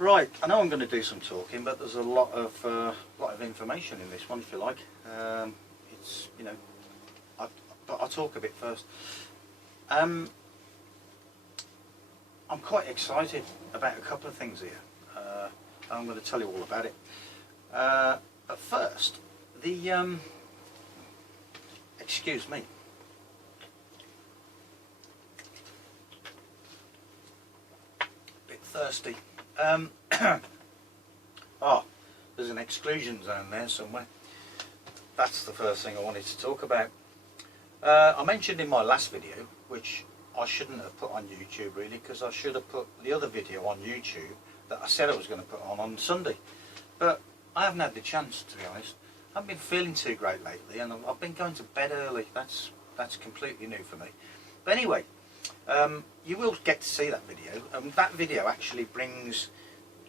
Right, I know I'm going to do some talking, but there's a lot of information in this one, if you like. It's, you know, but I'll talk a bit first. I'm quite excited about a couple of things here. I'm going to tell you all about it. But first, the excuse me. Bit thirsty. Oh, there's an exclusion zone there somewhere. That's the first thing I wanted to talk about. I mentioned in my last video, which I shouldn't have put on YouTube really, because I should have put the other video on YouTube that I said I was going to put on Sunday. But I haven't had the chance, to be honest. I haven't been feeling too great lately, and I've been going to bed early. That's completely new for me. But anyway, you will get to see that video, and that video actually brings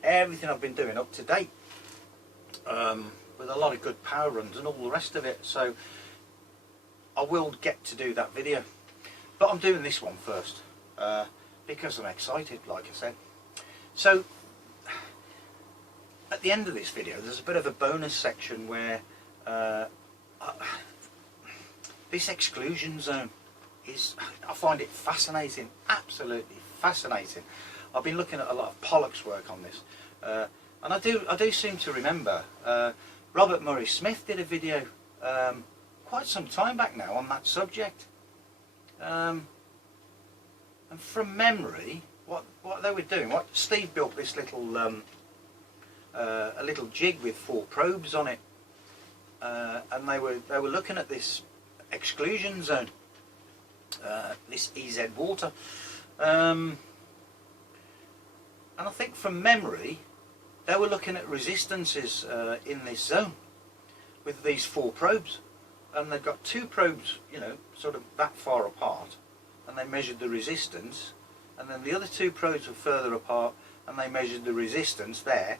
everything I've been doing up to date, with a lot of good power runs and all the rest of it. So I will get to do that video, but I'm doing this one first because I'm excited, like I said. So at the end of this video there's a bit of a bonus section where this exclusion zone is, I find it fascinating, absolutely fascinating. I've been looking at a lot of Pollock's work on this, and I do seem to remember Robert Murray Smith did a video quite some time back now on that subject, and from memory what they were doing, what Steve built this little a little jig with 4 probes on it, and they were looking at this exclusion zone, this EZ water, and I think from memory they were looking at resistances in this zone with these 4 probes, and they've got 2 probes, you know, sort of that far apart, and they measured the resistance, and then the other 2 probes were further apart and they measured the resistance there,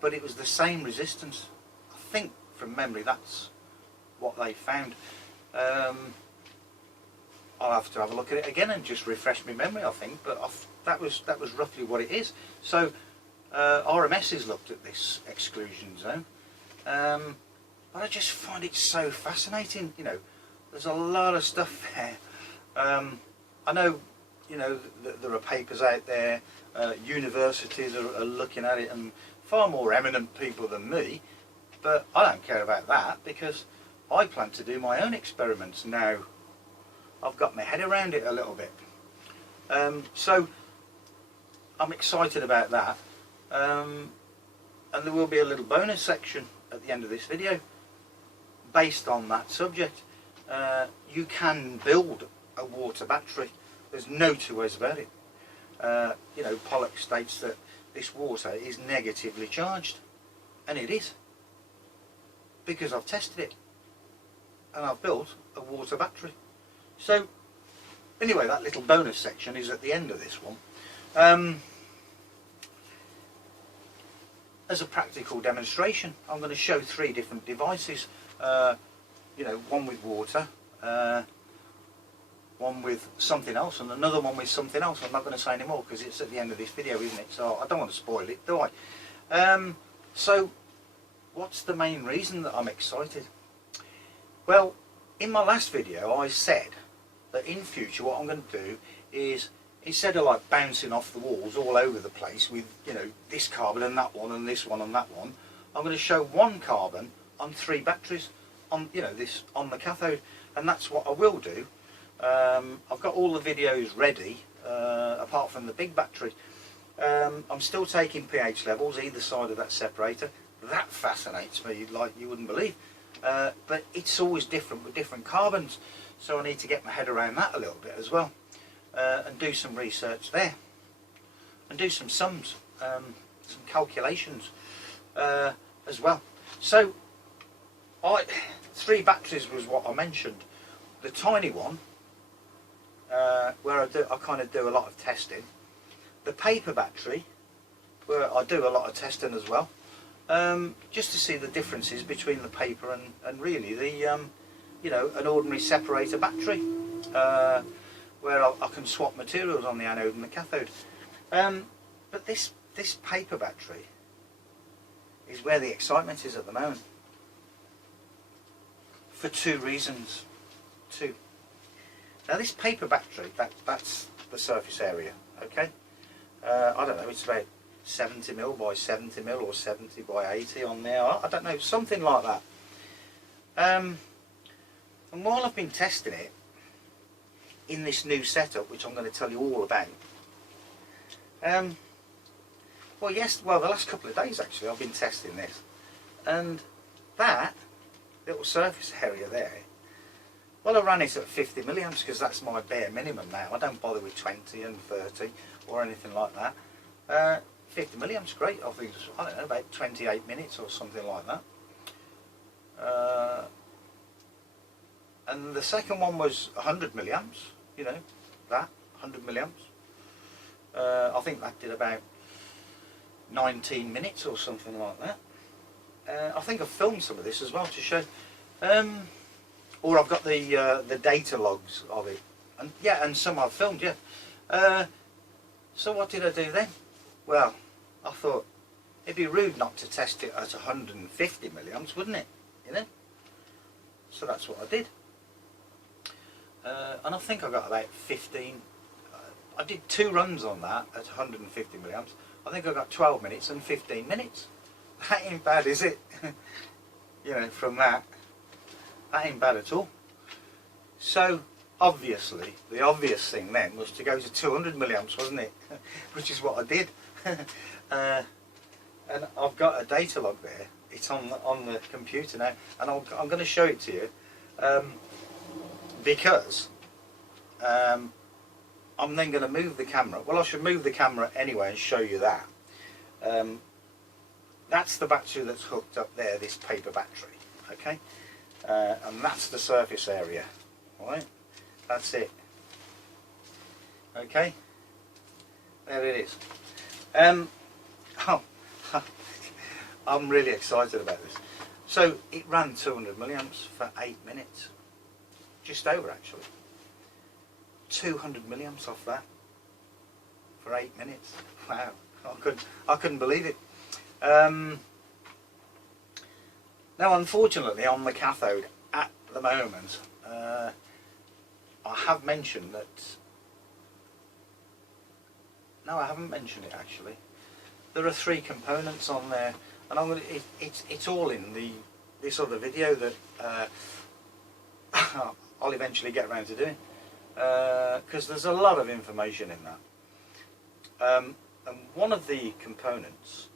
but it was the same resistance. I think from memory that's what they found. I'll have to have a look at it again and just refresh my memory, I think, but that was roughly what it is. So RMS has looked at this exclusion zone, but I just find it so fascinating. You know, there's a lot of stuff there. I know, you know, there are papers out there, universities are looking at it, and far more eminent people than me, but I don't care about that because I plan to do my own experiments now. I've got my head around it a little bit, so I'm excited about that, and there will be a little bonus section at the end of this video based on that subject. You can build a water battery, there's no two ways about it. You know, Pollock states that this water is negatively charged, and it is, because I've tested it and I've built a water battery. So anyway, that little bonus section is at the end of this one. As a practical demonstration, I'm going to show 3 different devices. You know, one with water, one with something else, and another one with something else. I'm not going to say any more because it's at the end of this video, isn't it? So I don't want to spoil it, do I? So what's the main reason that I'm excited? Well, in my last video I said that in future what I'm going to do is, instead of like bouncing off the walls all over the place with, you know, this carbon and that one and this one and that one, I'm going to show 1 carbon on 3 batteries on, you know, this on the cathode, and that's what I will do. I've got all the videos ready, apart from the big battery. I'm still taking pH levels either side of that separator. That fascinates me like you wouldn't believe, but it's always different with different carbons, so I need to get my head around that a little bit as well, and do some research there and do some sums, some calculations as well. So 3 batteries was what I mentioned. The tiny one, where I kind of do a lot of testing. The paper battery, where I do a lot of testing as well, just to see the differences between the paper and really the you know, an ordinary separator battery, where I can swap materials on the anode and the cathode. But this this paper battery is where the excitement is at the moment. For two reasons. Two. Now this paper battery, that's the surface area, okay? I don't know, it's about 70 mil by 70 mil or 70 by 80 on there. I don't know, something like that. And while I've been testing it in this new setup, which I'm going to tell you all about, well, the last couple of days actually I've been testing this, and that little surface area there, well, I ran it at 50 milliamps because that's my bare minimum now. I don't bother with 20 and 30 or anything like that. 50 milliamps, great. I think it's, I don't know, about 28 minutes or something like that. And the second one was 100 milliamps, you know, that, 100 milliamps. I think that did about 19 minutes or something like that. I think I've filmed some of this as well to show. Or I've got the data logs of it. And yeah, and some I've filmed, yeah. So what did I do then? Well, I thought it'd be rude not to test it at 150 milliamps, wouldn't it? You know? So that's what I did. And I think I got about 15. I did 2 runs on that at 150 milliamps. I think I got 12 minutes and 15 minutes. That ain't bad, is it? You know, from that. That ain't bad at all. So, obviously, the obvious thing then was to go to 200 milliamps, wasn't it? Which is what I did. And I've got a data log there. It's on the computer now, and I'm going to show it to you because I'm then going to move the camera. Well, I should move the camera anyway and show you that. That's the battery that's hooked up there, this paper battery, okay? And that's the surface area, right? That's it. Okay, there it is. I'm really excited about this. So it ran 200 milliamps for 8 minutes, just over actually. 200 milliamps off that for 8 minutes. Wow, I couldn't believe it. Now, unfortunately, on the cathode at the moment, I have mentioned that. No, I haven't mentioned it actually. There are 3 components on there, and I'm going to. It's all in this other video that I'll eventually get around to doing, because there's a lot of information in that. And one of the components.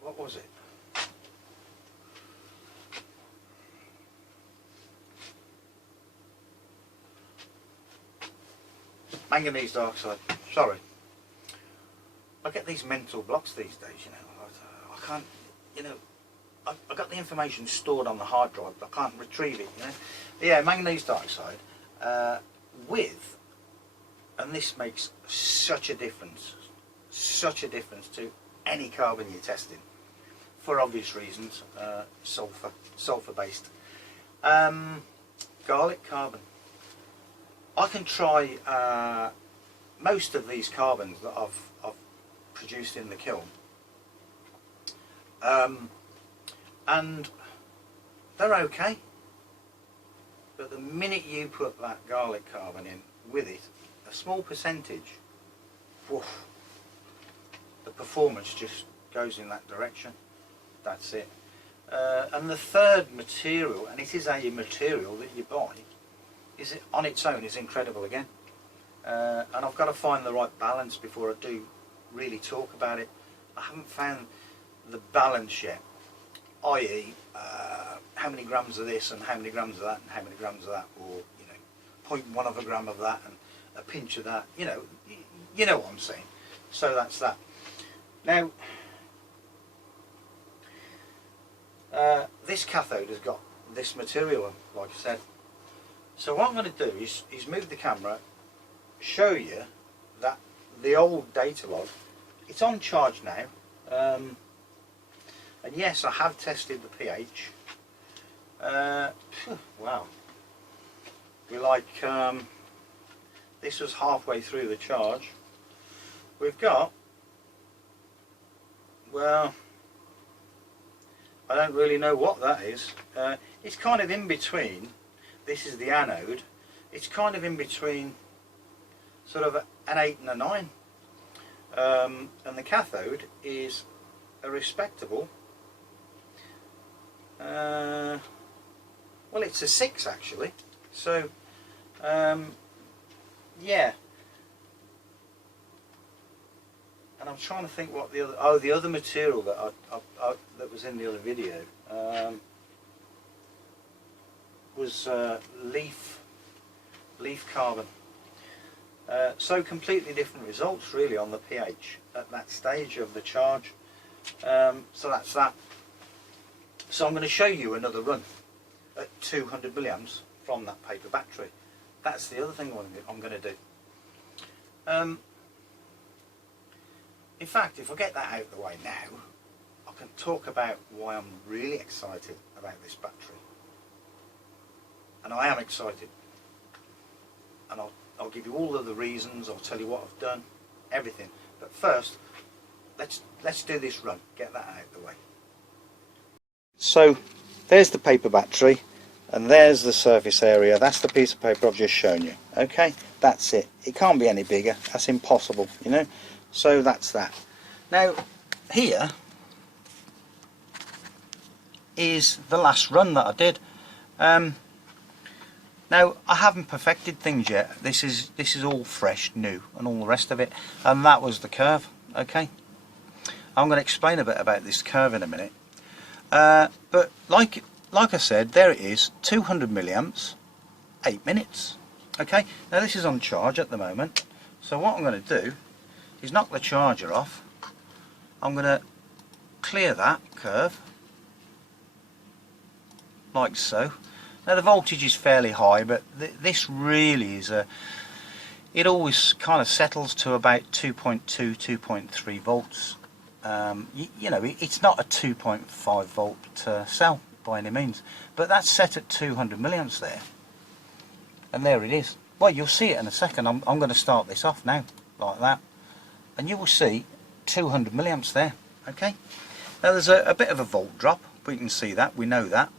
What was it? Manganese dioxide. Sorry. I get these mental blocks these days, you know. I can't, you know, I got the information stored on the hard drive, but I can't retrieve it, you know. But yeah, manganese dioxide with, and this makes such a difference to any carbon you're testing, for obvious reasons. Sulfur based. Garlic carbon. I can try most of these carbons that I've produced in the kiln, and they're okay, but the minute you put that garlic carbon in with it, a small percentage, woof, the performance just goes in that direction. That's it. And the third material, and it is a material that you buy, is it on its own is incredible again. And I've got to find the right balance before I do really talk about it. I haven't found the balance yet, i.e. How many grams of this and how many grams of that and how many grams of that, or you know, 0.1 of a gram of that and a pinch of that, you know what I'm saying. So that's that. Now this cathode has got this material, like I said. So what I'm going to do is move the camera, show you that the old data log, it's on charge now, and yes, I have tested the pH. Wow, we're like this was halfway through the charge. We've got, well, I don't really know what that is. It's kind of in between. This is the anode. It's kind of in between sort of an 8 and a 9. And the cathode is a respectable, well, it's a 6 actually. So, yeah. And I'm trying to think what the other, the other material that that was in the other video was leaf carbon. So completely different results really on the pH at that stage of the charge. So that's that. So I'm going to show you another run at 200 milliamps from that paper battery. That's the other thing I'm going to do. In fact, if I get that out of the way now, I can talk about why I'm really excited about this battery. And I am excited. And I'll give you all of the reasons, I'll tell you what I've done, everything. But first, let's do this run, get that out of the way. So, there's the paper battery, and there's the surface area. That's the piece of paper I've just shown you. Okay, that's it. It can't be any bigger, that's impossible, you know. So that's that. Now here is the last run that I did. Now I haven't perfected things yet. This is all fresh, new, and all the rest of it. And that was the curve. Okay, I'm going to explain a bit about this curve in a minute. But like I said, there it is, 200 milliamps, 8 minutes. Okay, now this is on charge at the moment. So what I'm going to do is knock the charger off. I'm going to clear that curve like so. Now the voltage is fairly high, but this really is it always kind of settles to about 2.2, 2.3 volts. You know, it's not a 2.5 volt cell by any means, but that's set at 200 milliamps there, and there it is. Well, you'll see it in a second. I'm going to start this off now like that, and you will see 200 milliamps there. Okay, now there's a bit of a volt drop. We can see that, we know that.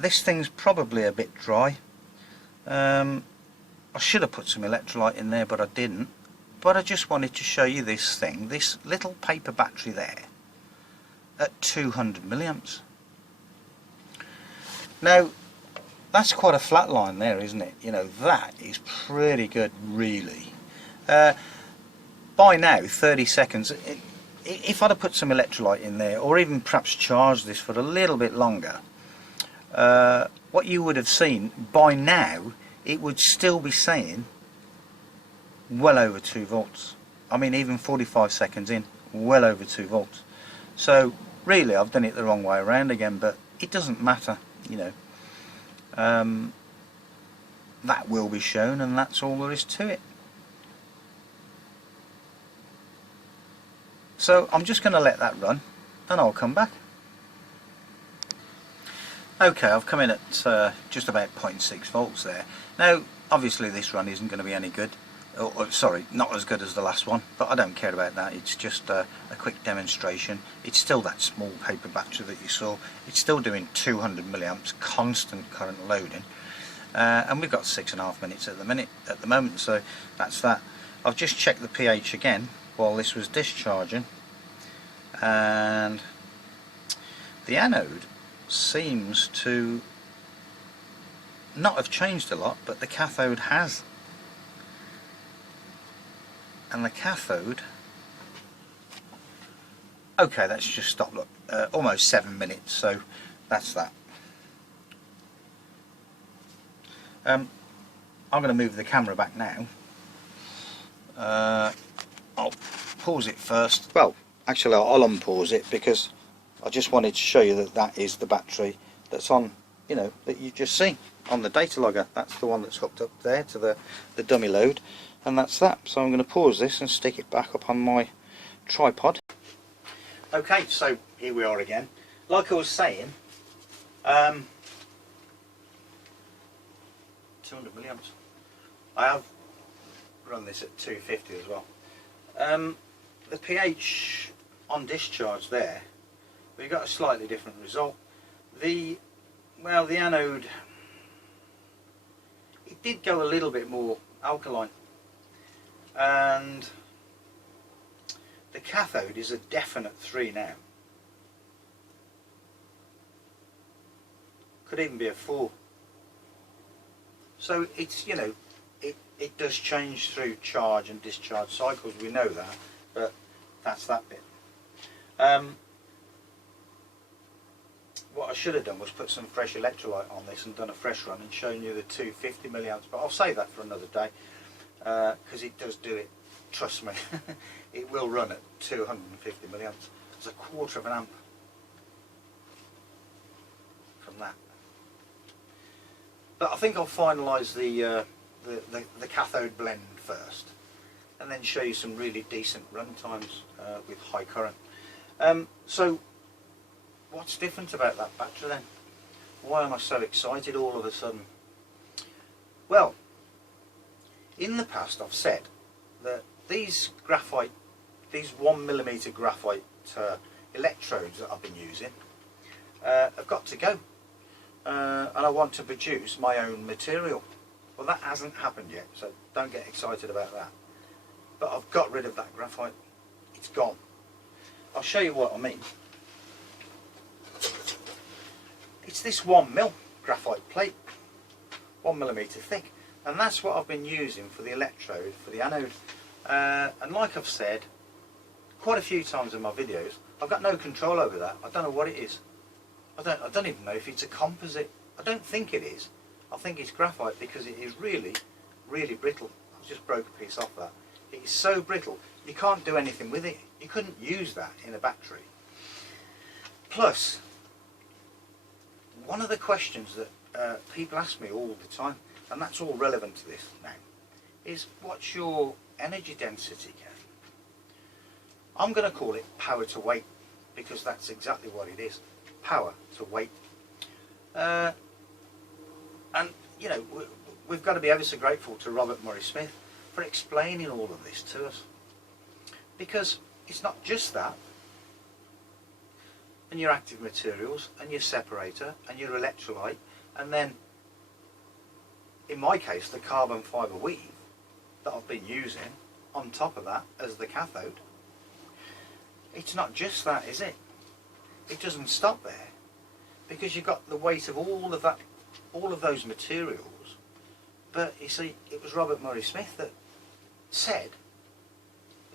This thing's probably a bit dry. I should have put some electrolyte in there, but I didn't. But I just wanted to show you this thing, this little paper battery there at 200 milliamps. Now that's quite a flat line there, isn't it? You know, that is pretty good really. By now 30 seconds, if I'd have put some electrolyte in there, or even perhaps charged this for a little bit longer, what you would have seen by now, it would still be saying well over 2 volts. I mean, even 45 seconds in, well over 2 volts. So really I've done it the wrong way around again, but it doesn't matter, you know. That will be shown, and that's all there is to it. So I'm just going to let that run and I'll come back. Okay, I've come in at just about 0.6 volts there. Now obviously this run isn't going to be any good, or sorry, not as good as the last one, but I don't care about that. It's just a quick demonstration. It's still that small paper battery that you saw. It's still doing 200 milliamps constant current loading, and we've got 6.5 minutes at the moment, so that's that. I've just checked the pH again while this was discharging, and the anode seems to not have changed a lot, but the cathode has. And the cathode, okay, that's just stopped. Look, almost 7 minutes, so that's that. I'm going to move the camera back now. I'll pause it first. Well, actually I'll unpause it because I just wanted to show you that that is the battery that's on, you know, that you just see on the data logger. That's the one that's hooked up there to the dummy load, and that's that. So I'm going to pause this and stick it back up on my tripod. Okay, so here we are again. Like I was saying, 200 milliamps. I have run this at 250 as well. The pH on discharge there, we got a slightly different result. The anode, it did go a little bit more alkaline, and the cathode is a definite 3 now. Could even be a 4. So it's, you know, it does change through charge and discharge cycles, we know that, but that's that bit. What I should have done was put some fresh electrolyte on this and done a fresh run and shown you the 250 milliamps, but I'll save that for another day, because it does do it, trust me. It will run at 250 milliamps. It's a quarter of an amp from that. But I think I'll finalise the cathode blend first, and then show you some really decent run times with high current. So what's different about that battery then? Why am I so excited all of a sudden? Well, in the past I've said that these 1mm graphite electrodes that I've been using have got to go, and I want to produce my own material. Well, that hasn't happened yet, so don't get excited about that. But I've got rid of that graphite. It's gone. I'll show you what I mean. It's this 1mm graphite plate, 1mm thick, and that's what I've been using for the electrode, for the anode. And like I've said quite a few times in my videos, I've got no control over that. I don't know what it is. I don't even know if it's a composite. I don't think it is. I think it's graphite, because it is really, really brittle. I just broke a piece off that. It is so brittle, you can't do anything with it. You couldn't use that in a battery. Plus, one of the questions that people ask me all the time, and that's all relevant to this now, is what's your energy density, Kev? I'm going to call it power to weight, because that's exactly what it is. Power to weight. And, you know, we've got to be ever so grateful to Robert Murray Smith for explaining all of this to us. Because it's not just that, and your active materials, and your separator, and your electrolyte, and then, in my case, the carbon fibre weave that I've been using on top of that as the cathode. It's not just that, is it? It doesn't stop there, because you've got the weight of all of that, all of those materials. But you see, it was Robert Murray Smith that said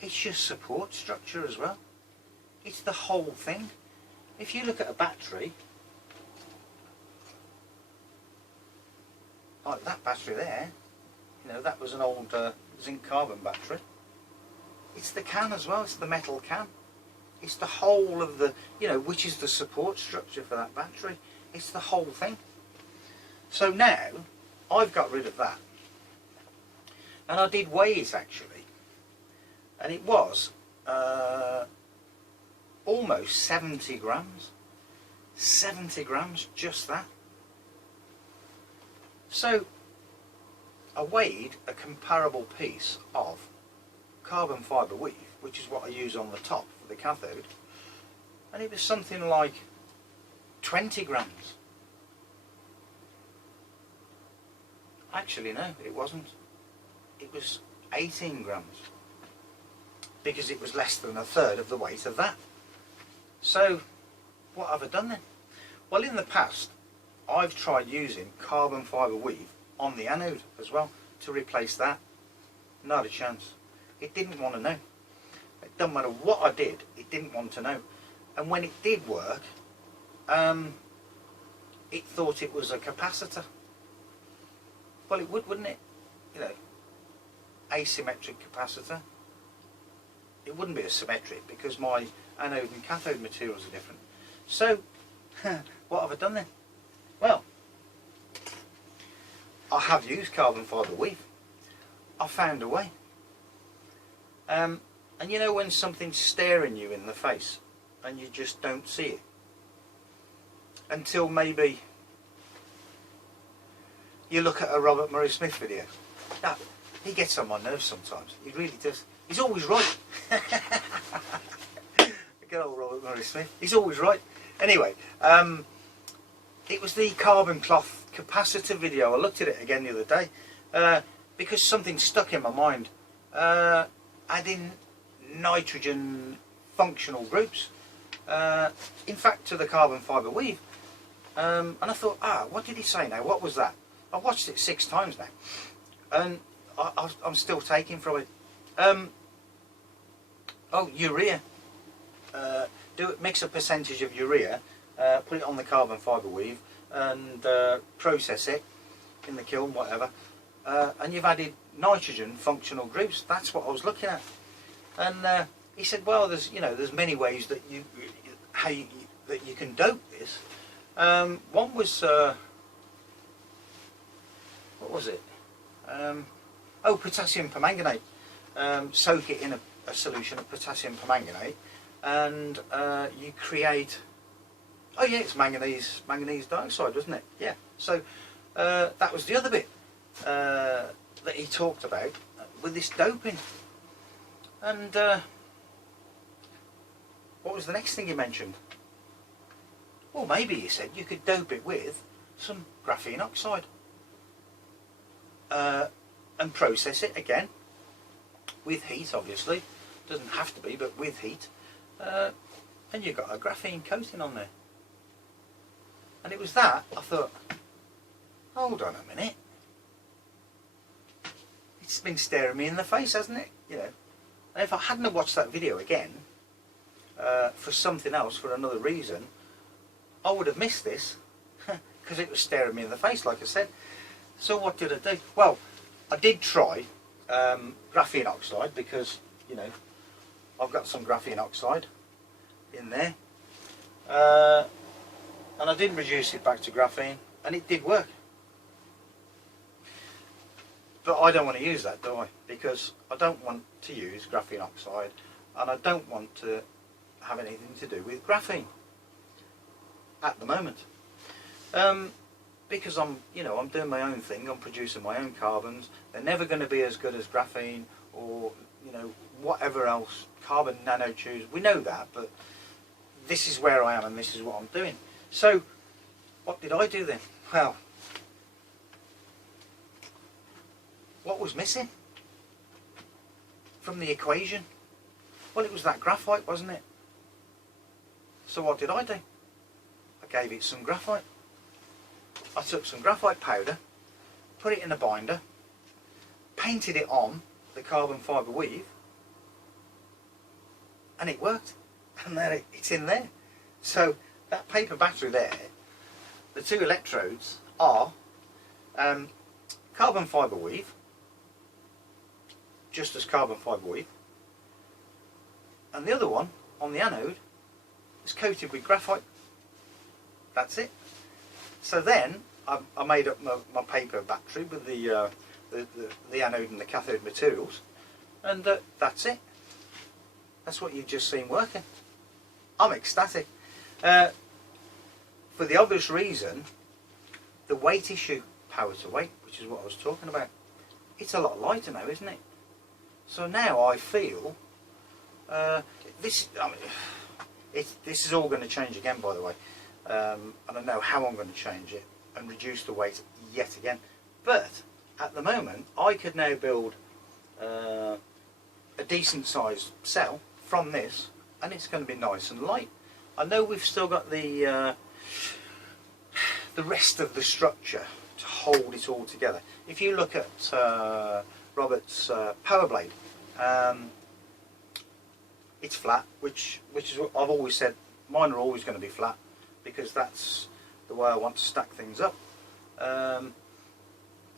it's your support structure as well. It's the whole thing. If you look at a battery, like that battery there, you know, that was an old zinc carbon battery. It's the can as well, it's the metal can. It's the whole of the, you know, which is the support structure for that battery. It's the whole thing. So now, I've got rid of that. And I did weigh it actually. And it was almost 70 grams. 70 grams, just that. So, I weighed a comparable piece of carbon fibre weave, which is what I use on the top for the cathode, and it was something like 20 grams. Actually no, it wasn't. It was 18 grams, because it was less than a third of the weight of that. So what have I done then? Well, in the past I've tried using carbon fibre weave on the anode as well to replace that. Not a chance. It didn't want to know. It doesn't matter what I did, it didn't want to know. And when it did work, it thought it was a capacitor. Well, it would, wouldn't it? You know, asymmetric capacitor. It wouldn't be a symmetric, because my anode and cathode materials are different. So, what have I done then? Well, I have used carbon fibre weave. I found a way. And you know when something's staring you in the face and you just don't see it? Until maybe you look at a Robert Murray Smith video. Now, He gets on my nerves sometimes. He really does. He's always right. Good old Robert Murray Smith. He's always right. Anyway, it was the carbon cloth capacitor video. I looked at it again the other day because something stuck in my mind. Adding nitrogen functional groups, in fact, to the carbon fibre weave. And I thought, what did he say now? What was that? I've watched it 6 times now, and I'm still taking from it. Urea. Mix a percentage of urea, put it on the carbon fibre weave, and process it in the kiln, whatever. And you've added nitrogen functional groups. That's what I was looking at. And he said, well, there's many ways that you can dope this. One was what was it? Potassium permanganate. Soak it in a solution of potassium permanganate, and you create. Oh yeah, it's manganese dioxide, wasn't it? Yeah. So that was the other bit that he talked about with this doping. And what was the next thing he mentioned? Well, maybe he said you could dope it with some graphene oxide and process it again with heat, obviously. Doesn't have to be, but with heat, and you've got a graphene coating on there. And it was that I thought, hold on a minute, it's been staring me in the face, hasn't it? You know, and if I hadn't have watched that video again for something else, for another reason, I would have missed this because it was staring me in the face, like I said. So what did I do? Well, I did try graphene oxide, because I've got some graphene oxide in there, and I did reduce it back to graphene, and it did work. But I don't want to use that, do I? Because I don't want to use graphene oxide, and I don't want to have anything to do with graphene at the moment. Because I'm doing my own thing. I'm producing my own carbons. They're never going to be as good as graphene or whatever else, carbon nanotubes. We know that, but this is where I am, and this is what I'm doing. So, what did I do then? Well, what was missing from the equation? Well, it was that graphite, wasn't it? So what did I do? I gave it some graphite. I took some graphite powder, put it in a binder, painted it on the carbon fibre weave, and it worked. And there it's in there. So that paper battery there, the 2 electrodes are carbon fibre weave, just as carbon fibre weave, and the other one on the anode is coated with graphite. That's it. So then I made up my paper battery with the anode and the cathode materials, and that's it. That's what you've just seen working. I'm ecstatic. For the obvious reason, the weight issue, power to weight, which is what I was talking about, it's a lot lighter now, isn't it? So now I feel this is all going to change again, by the way. I don't know how I'm going to change it and reduce the weight yet again. But at the moment, I could now build a decent sized cell from this, and it's going to be nice and light. I know we've still got the rest of the structure to hold it all together. If you look at Robert's power blade, it's flat, which is what I've always said. Mine are always going to be flat, because that's the way I want to stack things up.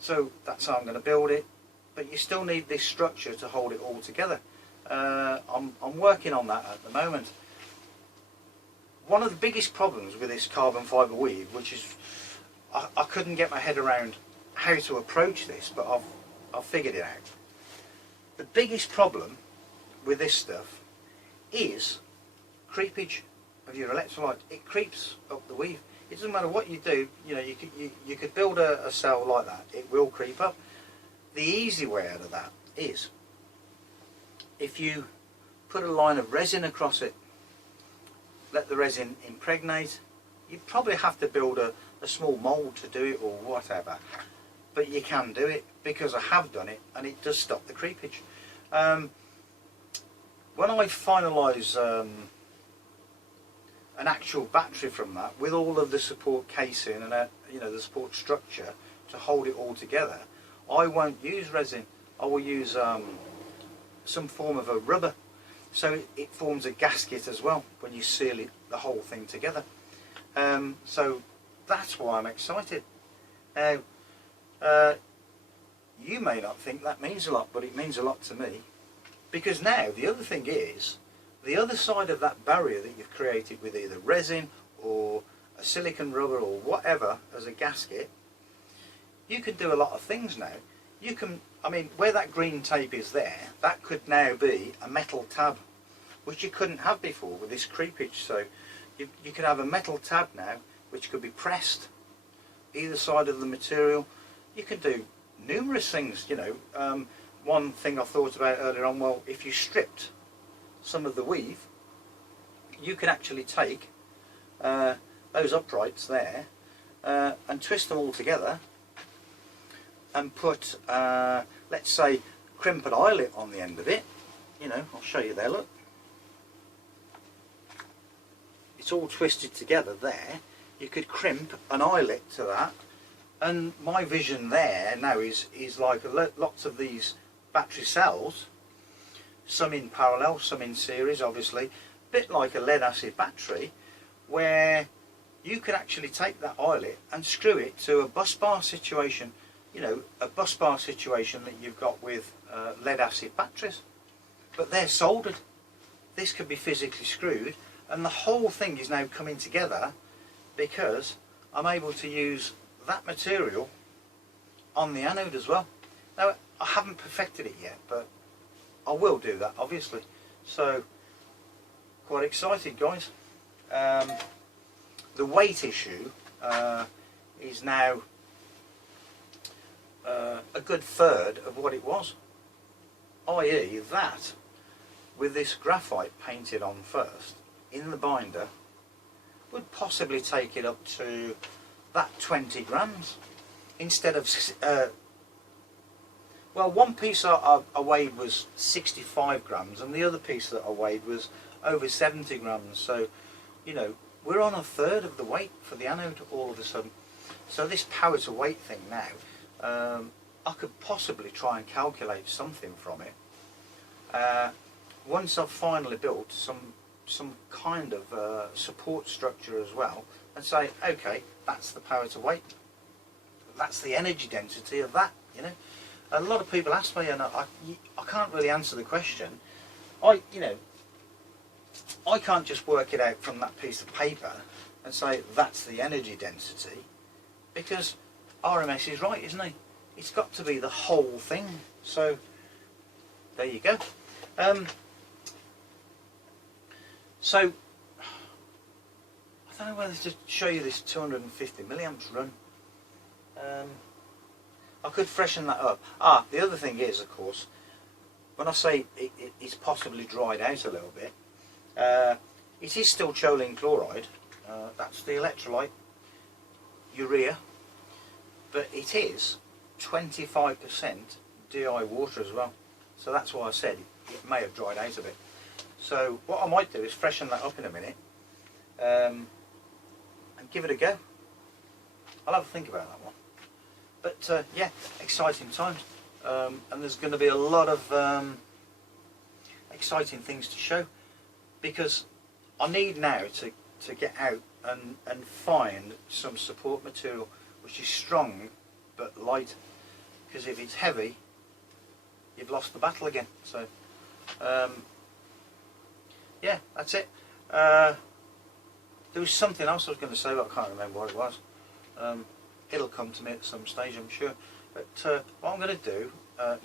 So that's how I'm going to build it. But you still need this structure to hold it all together. I'm working on that at the moment. One of the biggest problems with this carbon fibre weave, which is I couldn't get my head around how to approach this, but I've figured it out. The biggest problem with this stuff is creepage of your electrolyte. It creeps up the weave. It doesn't matter what you do. You could build a cell like that. It will creep up. the easy way out of that is if you put a line of resin across it, let the resin impregnate. You probably have to build a small mould to do it or whatever, but you can do it because I have done it and it does stop the creepage. When I finalise an actual battery from that with all of the support casing and the support structure to hold it all together, I won't use resin. I will use some form of a rubber, so it forms a gasket as well when you seal it, the whole thing together. So that's why I'm excited. Now, you may not think that means a lot, but it means a lot to me, because now the other thing is, the other side of that barrier that you've created with either resin or a silicone rubber or whatever as a gasket, you can do a lot of things now. You can, I mean, where that green tape is there, that could now be a metal tab, which you couldn't have before with this creepage. So you could have a metal tab now, which could be pressed either side of the material. You could do numerous things, you know. One thing I thought about earlier on, well, if you stripped some of the weave, you could actually take those uprights there and twist them all together and put, let's say, crimp an eyelet on the end of it. You know, I'll show you there, look. It's all twisted together there. You could crimp an eyelet to that, and my vision there now is like lots of these battery cells, some in parallel, some in series, obviously, a bit like a lead acid battery, where you could actually take that eyelet and screw it to a bus bar situation, you know, a bus bar situation that you've got with lead acid batteries, but they're soldered. This could be physically screwed, and the whole thing is now coming together because I'm able to use that material on the anode as well. Now, I haven't perfected it yet, but I will do that, obviously. So, quite excited, guys. The weight issue is now a good third of what it was, i.e. that with this graphite painted on first in the binder would possibly take it up to that 20 grams instead of well, one piece I weighed was 65 grams and the other piece that I weighed was over 70 grams. So, you know, we're on a third of the weight for the anode all of a sudden. So this power to weight thing now, I could possibly try and calculate something from it. Once I've finally built some kind of support structure as well, and say, okay, that's the power to weight, that's the energy density of that, you know. A lot of people ask me, and I can't really answer the question. I can't just work it out from that piece of paper and say that's the energy density, because RMS is right, isn't he? It's got to be the whole thing. So there you go. So I don't know whether to show you this 250 milliamps run. I could freshen that up. The other thing is, of course, when I say it's possibly dried out a little bit, it is still choline chloride. That's the electrolyte, urea, but it is 25% DI water as well. So that's why I said it may have dried out a bit. So what I might do is freshen that up in a minute and give it a go. I'll have a think about that one. But yeah, exciting times, and there's going to be a lot of exciting things to show, because I need now to get out and find some support material which is strong but light, because if it's heavy, you've lost the battle again. So yeah, that's it. There was something else I was going to say, but I can't remember what it was. It'll come to me at some stage, I'm sure. But what I'm going to do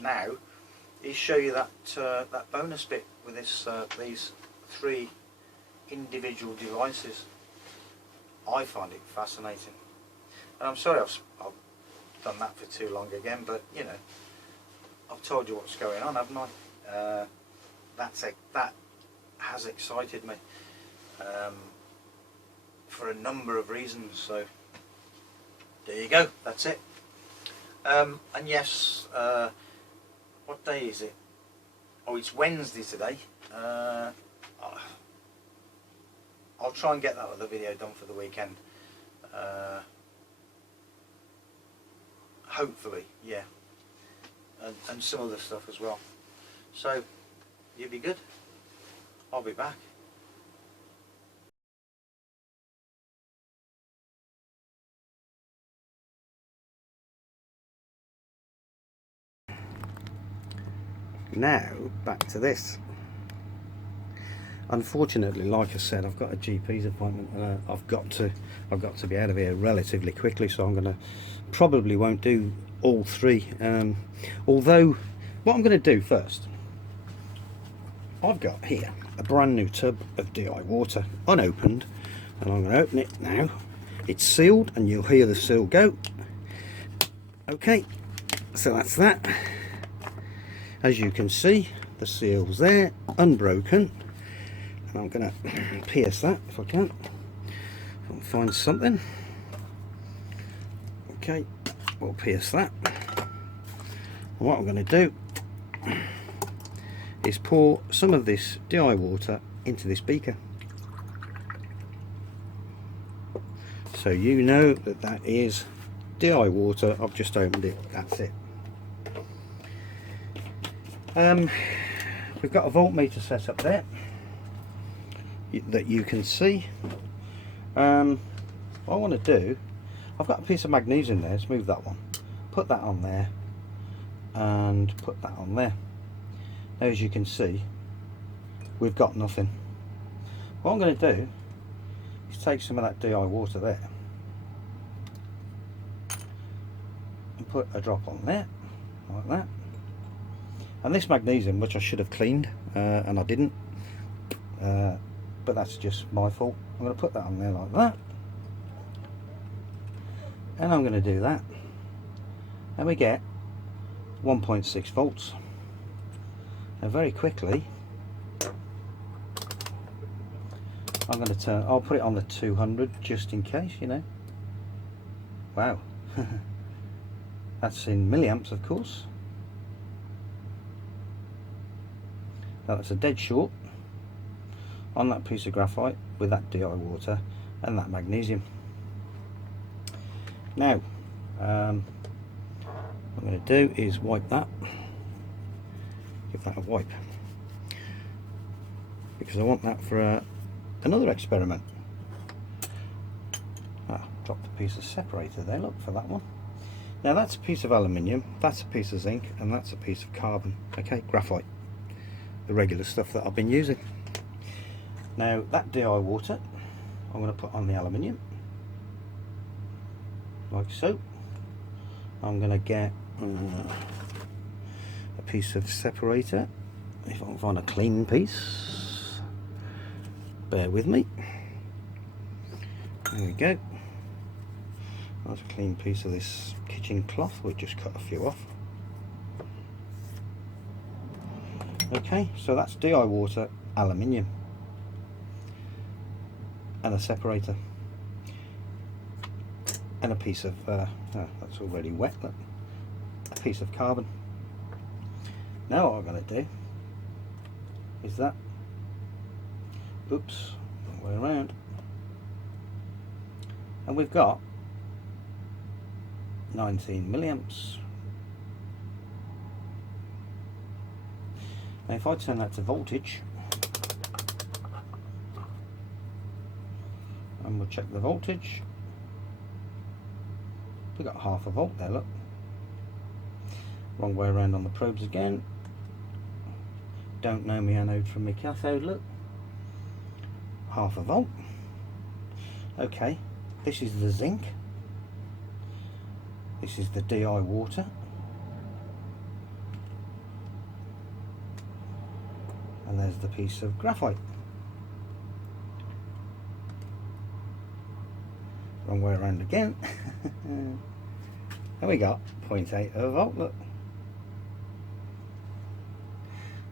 now is show you that that bonus bit with this these three individual devices. I find it fascinating, and I'm sorry I've done that for too long again, but you know, I've told you what's going on, haven't I? That has excited me for a number of reasons. So there you go. That's it. And yes, what day is it? Oh, it's Wednesday today. I'll try and get that other video done for the weekend. Hopefully, yeah. And some other stuff as well. So, you be good. I'll be back. Now, back to this. Unfortunately, like I said, I've got a GP's appointment and I've got to be out of here relatively quickly, so I'm gonna probably won't do all three. Although what I'm going to do first, I've got here a brand new tub of DI water unopened, and I'm going to open it now. It's sealed and you'll hear the seal go. Okay, so that's that. As you can see, the seal's there, unbroken. And I'm going to pierce that if I can. I'll find something. Okay, we'll pierce that. And what I'm going to do is pour some of this DI water into this beaker, so you know that that is DI water. I've just opened it, that's it. We've got a voltmeter set up there that you can see. What I want to do, I've got a piece of magnesium there. Let's move that one, put that on there and put that on there. Now, as you can see, we've got nothing. What I'm going to do is take some of that DI water there and put a drop on there like that. And this magnesium, which I should have cleaned and I didn't, but that's just my fault. I'm going to put that on there like that, and I'm going to do that, and we get 1.6 volts. Now very quickly I'm going to I'll put it on the 200 just in case, you know. Wow. That's in milliamps, of course. Now that's a dead short on that piece of graphite with that DI water and that magnesium. Now what I'm going to do is wipe that, give that a wipe, because I want that for another experiment. Dropped a piece of separator there, look, for that one. Now that's a piece of aluminium, that's a piece of zinc, and that's a piece of carbon. Okay, graphite, the regular stuff that I've been using. Now that DI water I'm going to put on the aluminium like so. I'm going to get a piece of separator, if I can find a clean piece, bear with me. There we go. That's a clean piece of this kitchen cloth. We'll just cut a few off. Okay, so that's DI water, aluminium, and a separator, and a piece of that's already wet, look, a piece of carbon. Now what I'm going to do is that, oops, wrong way around, and we've got 19 milliamps. Now if I turn that to voltage, and we'll check the voltage, we've got half a volt there, look. Wrong way around on the probes again. Don't know my anode from my cathode, look. Half a volt. Okay, this is the zinc. This is the DI water. And there's the piece of graphite. Wrong way around again. And we got 0.8 of a volt, look.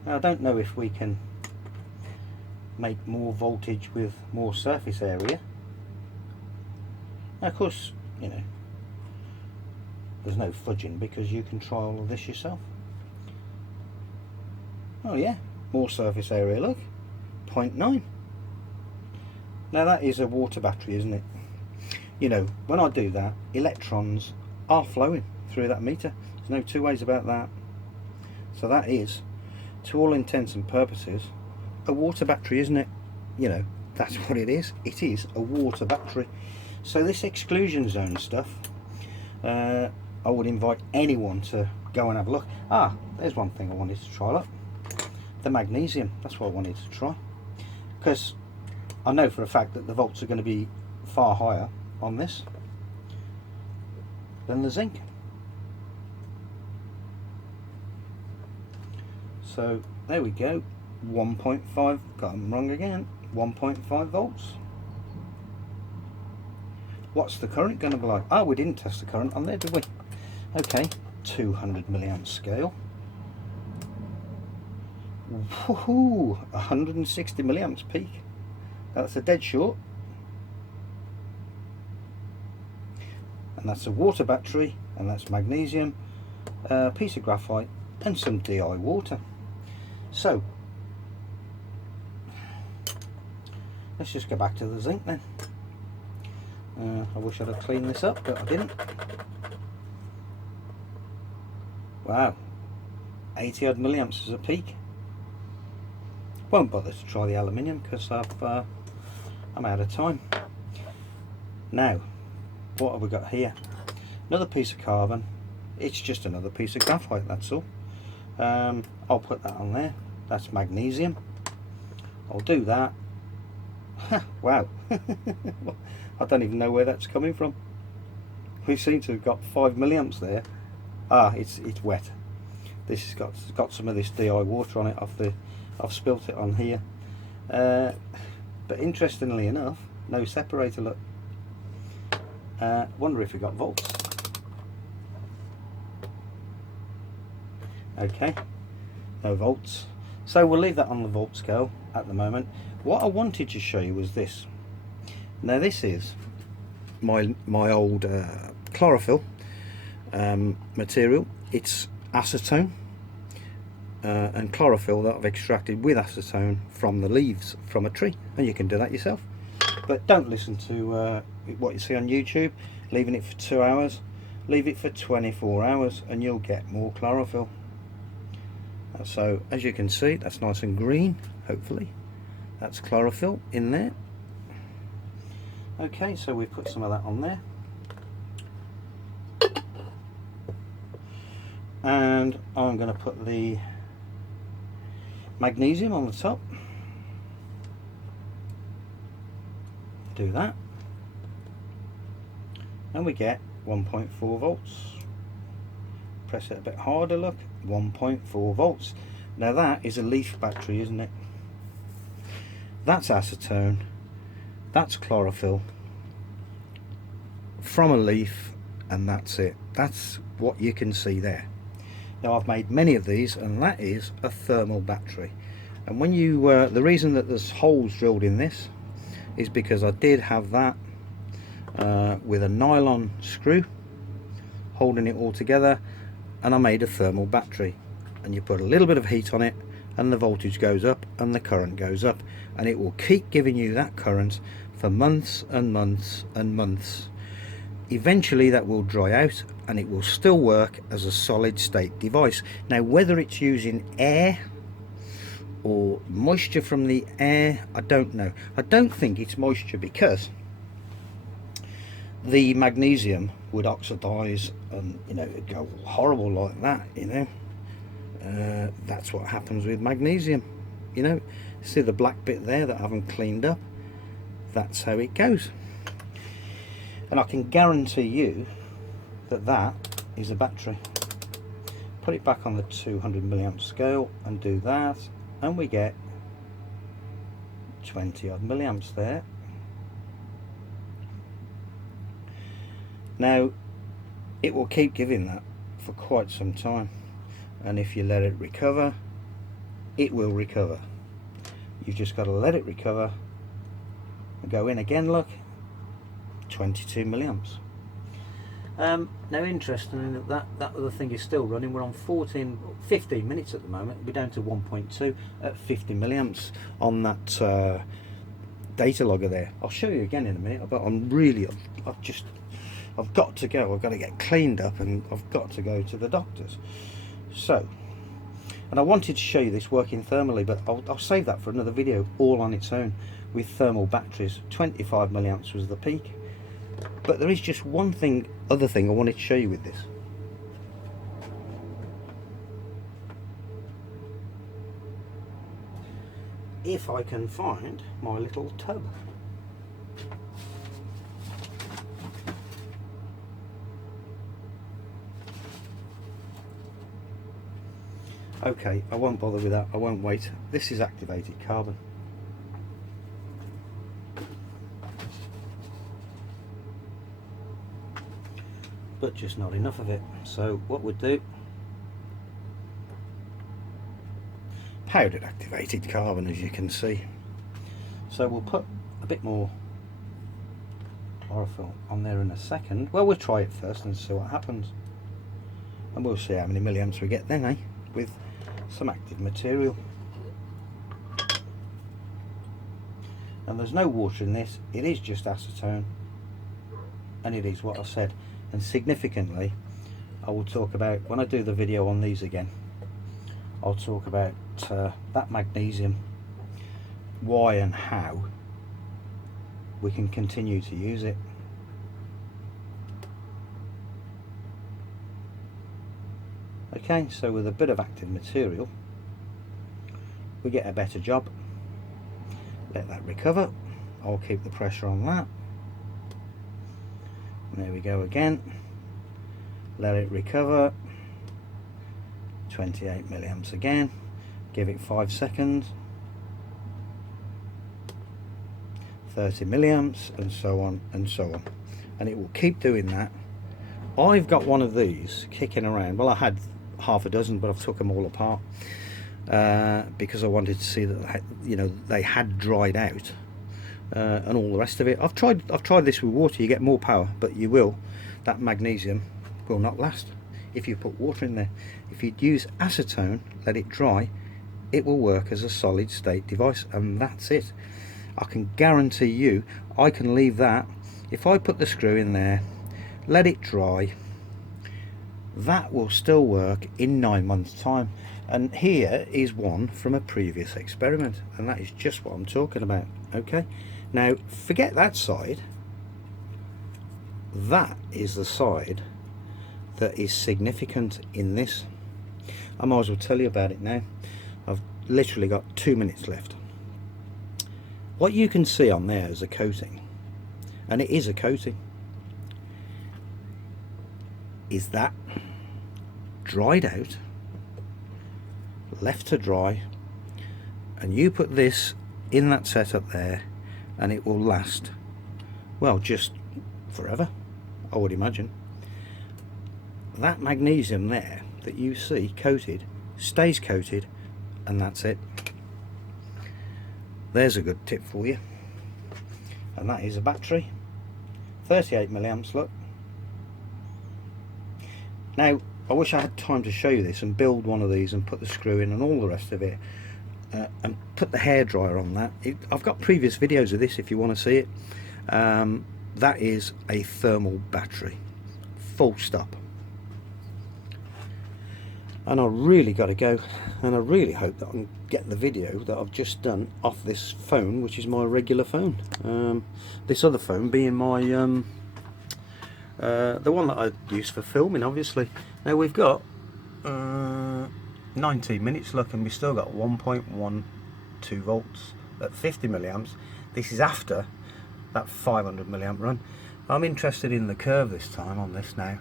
Now I don't know if we can make more voltage with more surface area. Now of course, you know, there's no fudging because you can try all of this yourself. Oh yeah, more surface area, look, 0.9. Now that is a water battery, isn't it? You know, when I do that, electrons are flowing through that meter. There's no two ways about that. So that is, to all intents and purposes, a water battery, isn't it? You know, that's what it is. It is a water battery. So this exclusion zone stuff, I would invite anyone to go and have a look. Ah, there's one thing I wanted to try. Look, the magnesium. That's what I wanted to try, because I know for a fact that the volts are going to be far higher on this than the zinc. So there we go, 1.5, got them wrong again, 1.5 volts. What's the current going to be like? Oh, we didn't test the current on there, did we? Okay, 200 milliamp scale. Woohoo, 160 milliamps peak. That's a dead short. And that's a water battery, and that's magnesium, a piece of graphite, and some DI water. So let's just go back to the zinc then. I wish I'd have cleaned this up, but I didn't. Wow, 80 odd milliamps as a peak. Won't bother to try the aluminium because I'm out of time. Now, what have we got here? Another piece of carbon. It's just another piece of graphite, that's all. I'll put that on there. That's magnesium. I'll do that. Wow. I don't even know where that's coming from. We seem to have got 5 milliamps there. Ah, it's wet. This has got some of this DI water on it. I've spilt it on here. But interestingly enough, no separator. Look. Wonder if we got volts. Okay, no volts. So we'll leave that on the volt scale at the moment. What I wanted to show you was this. Now this is my old chlorophyll material. It's acetone and chlorophyll that I've extracted with acetone from the leaves from a tree, and you can do that yourself. But don't listen to what you see on YouTube, leaving it for 2 hours. Leave it for 24 hours and you'll get more chlorophyll. So as you can see, that's nice and green, hopefully. That's chlorophyll in there. Okay, so we put some of that on there. And I'm going to put the magnesium on the top. Do that. And we get 1.4 volts. Press it a bit harder, look, 1.4 volts. Now that is a leaf battery, isn't it? That's acetone, that's chlorophyll from a leaf, and that's it. That's what you can see there. Now I've made many of these, and that is a thermal battery. And when you, the reason that there's holes drilled in this is because I did have that with a nylon screw holding it all together, and I made a thermal battery. And you put a little bit of heat on it and the voltage goes up and the current goes up, and it will keep giving you that current for months and months and months. Eventually that will dry out and it will still work as a solid state device. Now whether it's using air or moisture from the air, I don't know. I don't think it's moisture, because the magnesium would oxidize and, you know, it'd go horrible like that, you know. That's what happens with magnesium, you know. See the black bit there that I haven't cleaned up? That's how it goes. And I can guarantee you that that is a battery. Put it back on the 200 milliamp scale and do that, and we get 20 odd milliamps there. Now it will keep giving that for quite some time, and if you let it recover, it will recover. You've just got to let it recover and go in again. Look, 22 milliamps. Now interestingly, that other thing is still running. We're on 15 minutes at the moment. We're down to 1.2 at 50 milliamps on that data logger there. I'll show you again in a minute, but I've got to go. I've got to get cleaned up and I've got to go to the doctors. So, and I wanted to show you this working thermally, but I'll save that for another video all on its own with thermal batteries. 25 milliamps was the peak. But there is just one other thing I wanted to show you with this. If I can find my little tub. Okay, I won't bother with that, I won't wait. This is activated carbon. But just not enough of it. So what we'd do, powdered activated carbon, as you can see. So we'll put a bit more chlorophyll on there in a second. Well, we'll try it first and see what happens, and we'll see how many milliamps we get then, with some active material. And there's no water in this, it is just acetone, and it is what I said. And significantly, I will talk about, when I do the video on these again, I'll talk about that magnesium, why and how we can continue to use it. Okay, so with a bit of active material we get a better job. Let that recover. I'll keep the pressure on that. There we go again. Let it recover. 28 milliamps again. Give it 5 seconds. 30 milliamps, and so on and so on. And it will keep doing that. I've got one of these kicking around. Well, I had half a dozen, but I've took them all apart because I wanted to see that, you know, they had dried out. And all the rest of it. I've tried this with water. You get more power, but that magnesium will not last if you put water in there. If you use acetone, let it dry, it will work as a solid state device, and that's it. I can guarantee you, I can leave that, if I put the screw in there, let it dry, that will still work in 9 months time. And here is one from a previous experiment, and that is just what I'm talking about. Okay, now forget that side. That is the side that is significant in this. I might as well tell you about it now. I've literally got 2 minutes left. What you can see on there is a coating, and it is a coating, is that dried out, left to dry, and you put this in that setup there and it will last, well, just forever, I would imagine. That magnesium there that you see coated stays coated, and that's it. There's a good tip for you. And that is a battery, 38 milliamps. Look, now I wish I had time to show you this and build one of these and put the screw in and all the rest of it, and put the hairdryer on that. I've got previous videos of this if you want to see it. That is a thermal battery, full stop. And I really got to go, and I really hope that I can get the video that I've just done off this phone, which is my regular phone. This other phone being my the one that I use for filming, obviously. Now we've got 19 minutes, look, and we've still got 1.12 volts at 50 milliamps. This is after that 500 milliamp run. I'm interested in the curve this time on this now.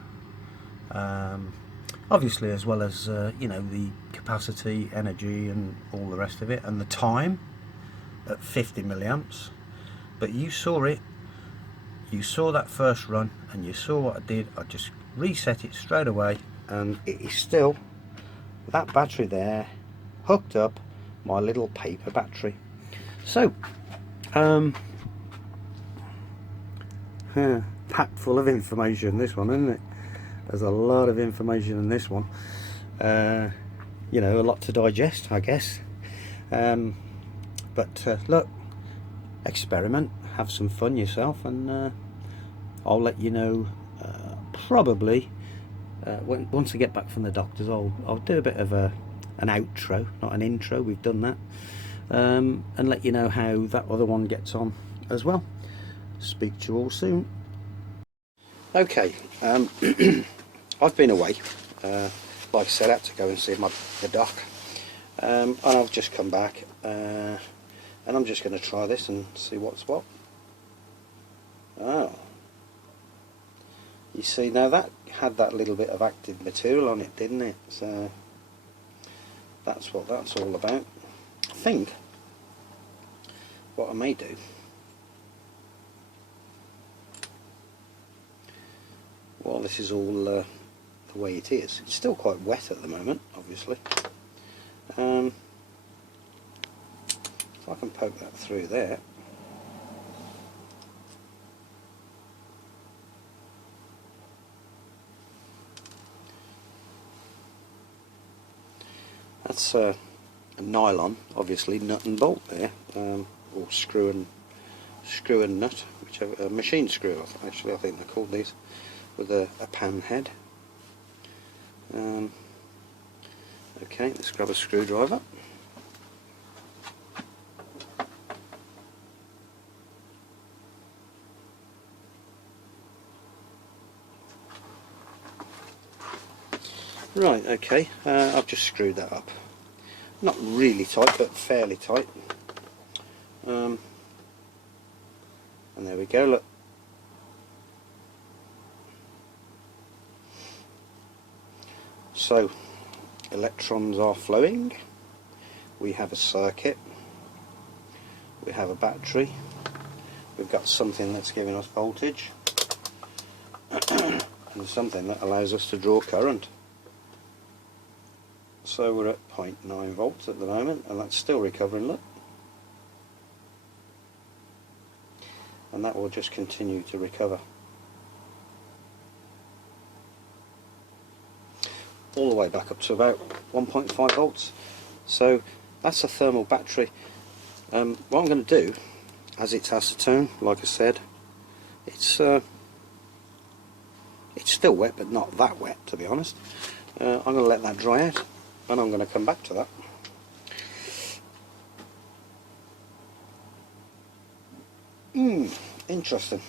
Obviously, as well as you know, the capacity, energy, and all the rest of it, and the time at 50 milliamps. But you saw it. You saw that first run, and you saw what I did. I just reset it straight away, and it is still that battery there, hooked up my little paper battery. So packed full of information, this one, isn't it? There's a lot of information in this one. You know, a lot to digest, I guess. But look, experiment, have some fun yourself, and I'll let you know probably once I get back from the doctors. I'll do a bit of an outro, not an intro. We've done that, and let you know how that other one gets on as well. Speak to you all soon. Okay, I've been away. Like I said, I had to go and see the doc, and I've just come back, and I'm just going to try this and see what's what. Oh, you see, now that had that little bit of active material on it, didn't it? So that's what that's all about. I think what I may do, while this is all the way it is, it's still quite wet at the moment, obviously. If I can poke that through there. That's a nylon, obviously, nut and bolt there, or screw and nut, whichever, machine screw, actually I think they're called these, with a pan head. Okay, let's grab a screwdriver. Right, okay, I've just screwed that up. Not really tight, but fairly tight. And there we go, look. So, electrons are flowing. We have a circuit. We have a battery. We've got something that's giving us voltage. And something that allows us to draw current. So we're at 0.9 volts at the moment, and that's still recovering, look. And that will just continue to recover. All the way back up to about 1.5 volts. So that's a thermal battery. What I'm going to do, as it's acetone, like I said, it's still wet, but not that wet, to be honest. I'm going to let that dry out, and I'm going to come back to that. Interesting.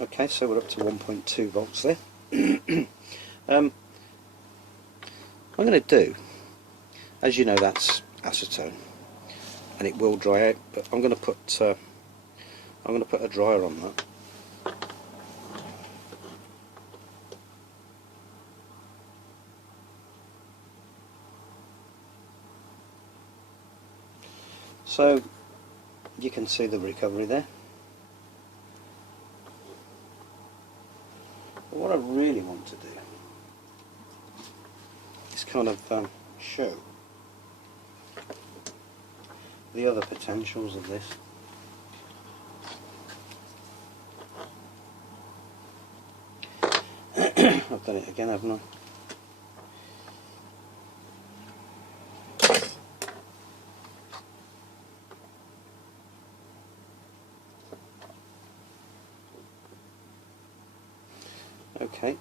Okay, so we're up to 1.2 volts there. I'm going to do, as you know, that's acetone, and it will dry out. But I'm going to put a dryer on that. So you can see the recovery there. But what I really want to do is kind of show the other potentials of this. I've done it again, haven't I? Okay.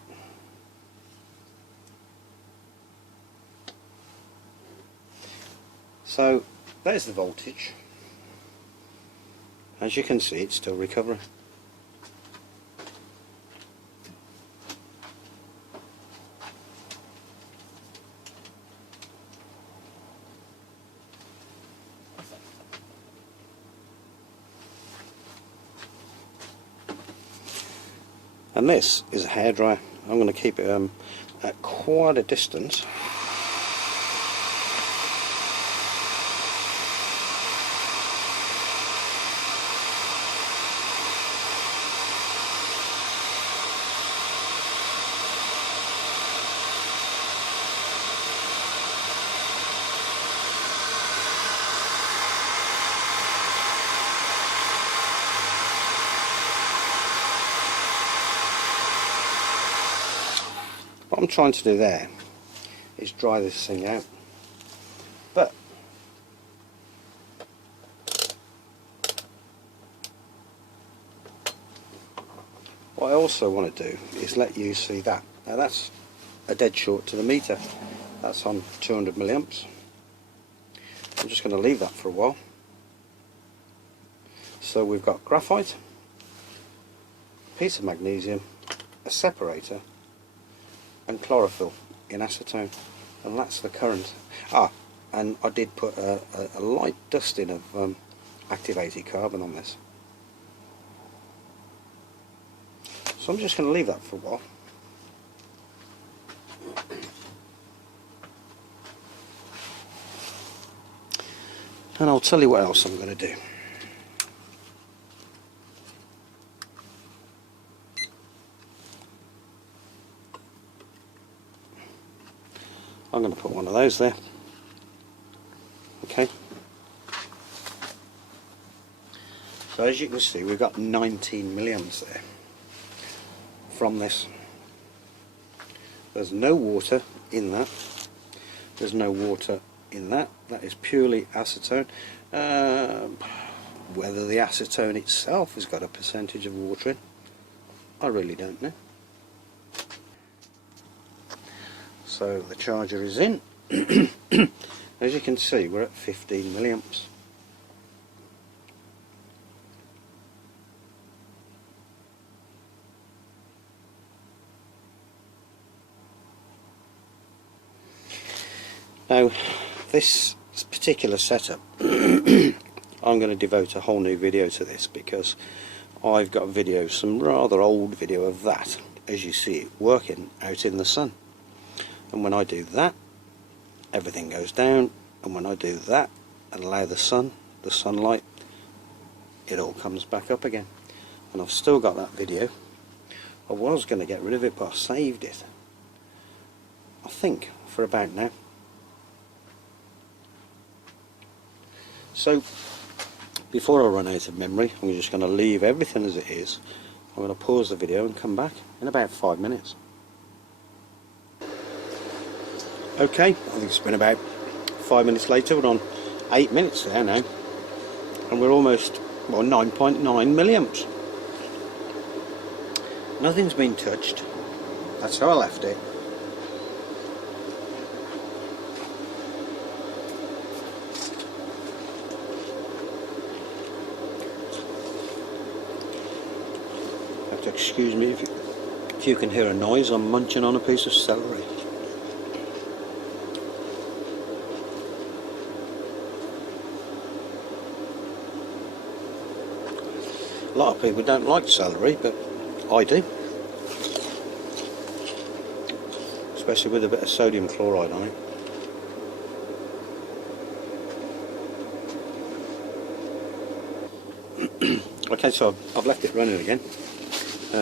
So there's the voltage. As you can see, it's still recovering. And this is a hairdryer. I'm going to keep it at quite a distance. trying to do there is dry this thing out, but what I also want to do is let you see that. Now that's a dead short to the meter. That's on 200 milliamps. I'm just going to leave that for a while. So we've got graphite, a piece of magnesium, a separator, and chlorophyll in acetone, and that's the current. And I did put a light dusting of activated carbon on this. So I'm just going to leave that for a while. And I'll tell you what else I'm going to do. I'm going to put one of those there. Okay. So as you can see, we've got 19 milliamps there from this. There's no water in that. There's no water in that. That is purely acetone. Whether the acetone itself has got a percentage of water in, I really don't know. So the charger is in. As you can see, we're at 15 milliamps. Now this particular setup, I'm going to devote a whole new video to this, because I've got video, some rather old video of that, as you see it working out in the sun. And when I do that, everything goes down, and when I do that and allow the sunlight, it all comes back up again. And I've still got that video. I was going to get rid of it, but I saved it, I think, for about now. So before I run out of memory, I'm just going to leave everything as it is. I'm going to pause the video and come back in about 5 minutes. Okay, I think it's been about 5 minutes later. We're on 8 minutes there now, and we're almost, well, 9.9 milliamps. Nothing's been touched. That's how I left it. You have to excuse me if you can hear a noise. I'm munching on a piece of celery. A lot of people don't like celery, but I do. Especially with a bit of sodium chloride on it. Okay, so I've left it running again. I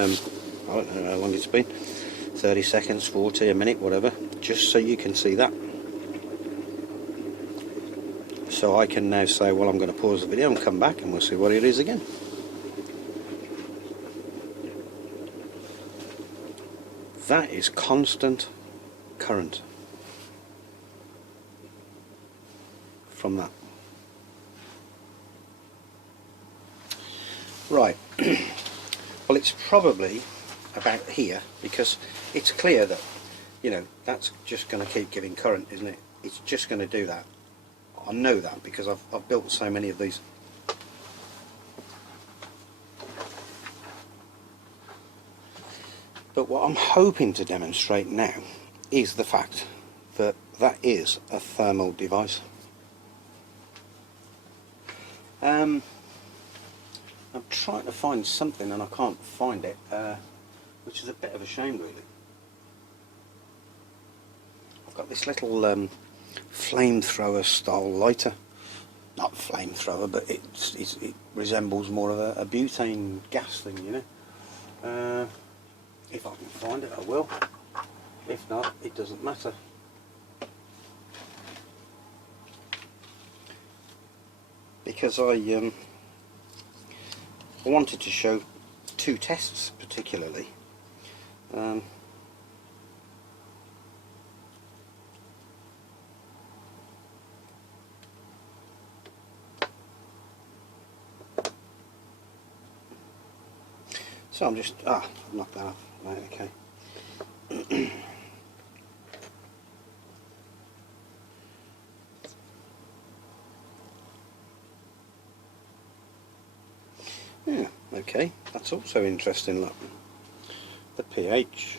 don't know how long it's been. 30 seconds, 40, a minute, whatever. Just so you can see that. So I can now say, well, I'm going to pause the video and come back and we'll see what it is again. That is constant current from that. Right, well, it's probably about here, because it's clear that, you know, that's just going to keep giving current, isn't it? It's just going to do that. I know that because I've built so many of these. But what I'm hoping to demonstrate now is the fact that that is a thermal device. I'm trying to find something and I can't find it, which is a bit of a shame, really. I've got this little flamethrower style lighter. Not flamethrower, but it resembles more of a butane gas thing, you know. If I can find it, I will. If not, it doesn't matter. Because I wanted to show two tests particularly. So I'm just, knock that off, right, okay. Yeah, okay, that's also interesting, look. The pH.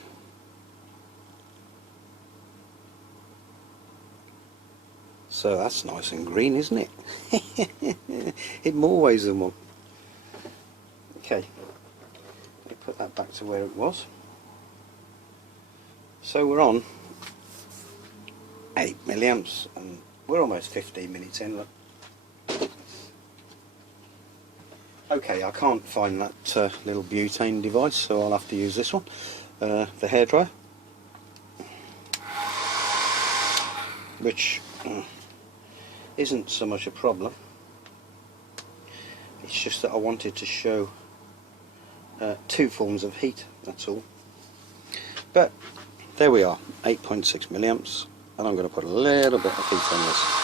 So that's nice and green, isn't it? In more ways than one. Okay, let me put that back to where it was. So we're on 8 milliamps and we're almost 15 minutes in, look. Okay, I can't find that little butane device, so I'll have to use this one, the hairdryer, which isn't so much a problem. It's just that I wanted to show two forms of heat, that's all. But there we are, 8.6 milliamps, and I'm going to put a little bit of heat on this.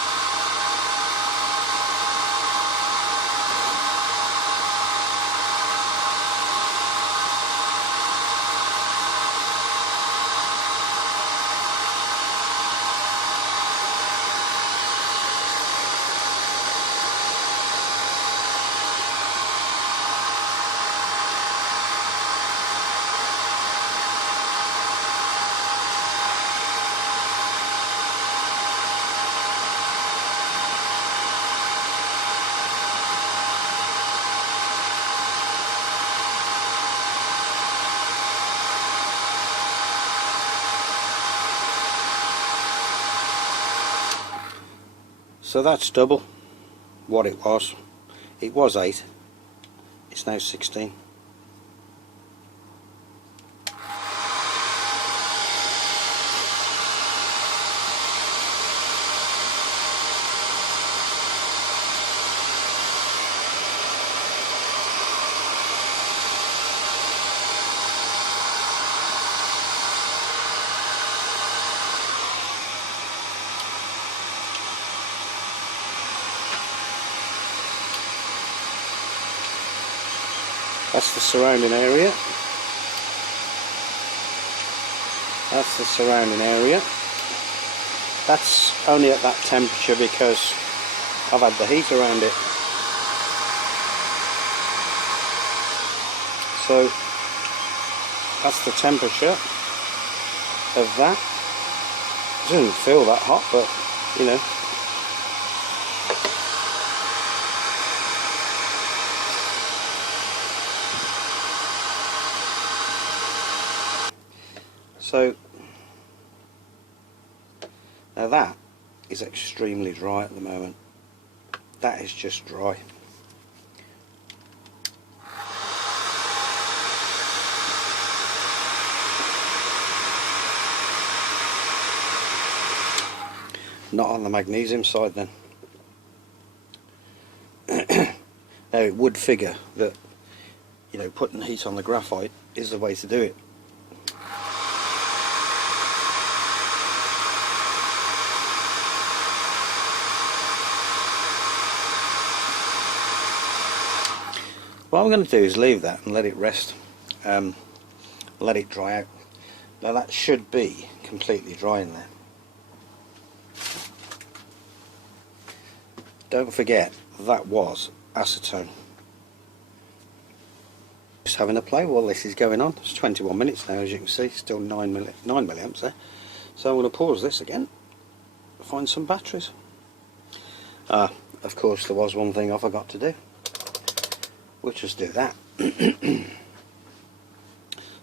So that's double what it was. It was 8, it's now 16. That's the surrounding area. That's the surrounding area. That's only at that temperature because I've had the heat around it. So that's the temperature of that. It doesn't feel that hot, but you know. So now that is extremely dry at the moment. That is just dry. Not on the magnesium side then. Now it would figure that, you know, putting heat on the graphite is the way to do it. What I'm going to do is leave that and let it rest, let it dry out. Now that should be completely dry in there. Don't forget, that was acetone. Just having a play while this is going on. It's 21 minutes now, as you can see, still 9 milliamps there. So I'm going to pause this again, find some batteries. Of course there was one thing I forgot to do, which is do that.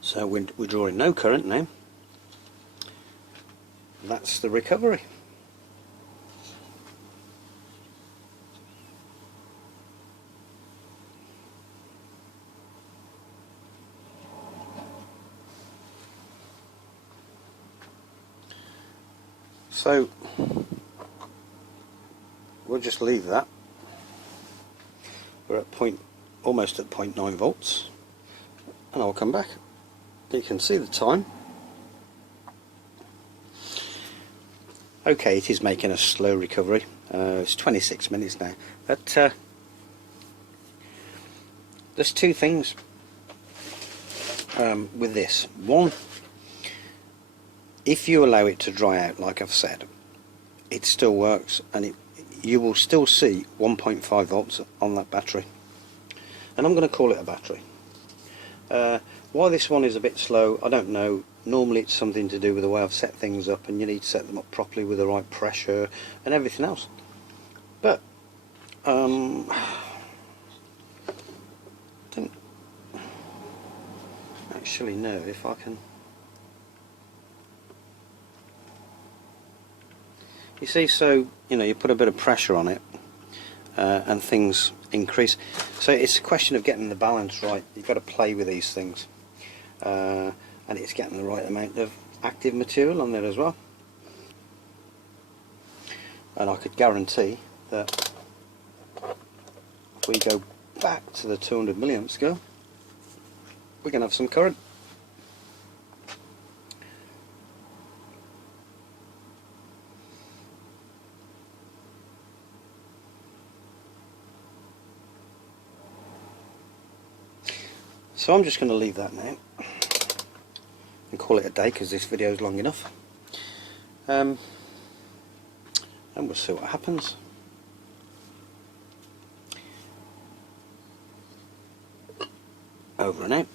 So we're drawing no current now. That's the recovery. So we'll just leave that. We're at almost at 0.9 volts, and I'll come back. You can see the time. Okay, it is making a slow recovery. It's 26 minutes now. But there's two things with this. One, if you allow it to dry out, like I've said, it still works, and you will still see 1.5 volts on that battery. And I'm going to call it a battery. Why this one is a bit slow, I don't know. Normally it's something to do with the way I've set things up, and you need to set them up properly with the right pressure and everything else. But I don't actually know if I can. You see, so you put a bit of pressure on it and things increase. So it's a question of getting the balance right. You've got to play with these things, and it's getting the right amount of active material on there as well. And I could guarantee that if we go back to the 200 milliamp scale, we can have some current. So I'm just going to leave that now and call it a day, because this video is long enough, and we'll see what happens. Over and out.